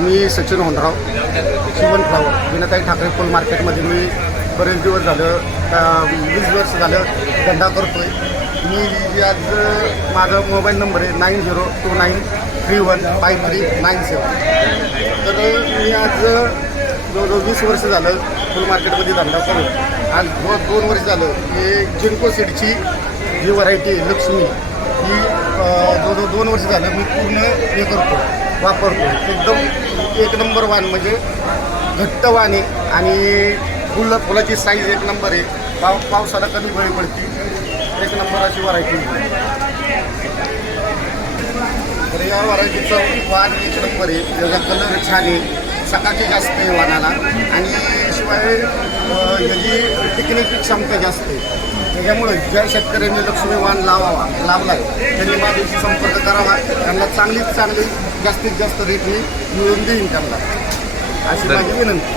मी सचिन होंडराव, शिवन फ्लावर, विनाताई ठाकरे फुल मार्केटमध्ये मी बरेच दिवस झालं 20 वर्ष झालं धंदा करतो आहे. मी आज माझा मोबाईल नंबर आहे 9029315397. तर मी आज जवळजवळ 20 वर्ष झालं फुल मार्केटमध्ये धंदा करून आज 2 वर्ष झालं हे जिनको सीडची जी व्हरायटी आहे लक्ष्मी ही जवळजवळ 2 वर्ष झालं मी पूर्ण हे करतो वापरतो. एकदम एक नंबर वाण म्हणजे घट्ट वाण आहे आणि फुलाची साईज एक नंबर आहे. पावसाला कमी बळी पडते. एक नंबर अशी व्हरायटी. तर या व्हरायटीचं वाण एक नंबर आहे. त्याचा कलर छान आहे, सकाळची जास्त आहे वाणाला आणि शिवाय याची टिकण्याची क्षमता जास्त आहे. त्याच्यामुळे ज्या शेतकऱ्यांनी लक्ष्मी वाण लावला आहे त्यांनी माझ्याशी संपर्क करावा. त्यांना चांगली जास्तीत जास्त रेट मी मिळवून देईन त्यांना, अशी माझी विनंती.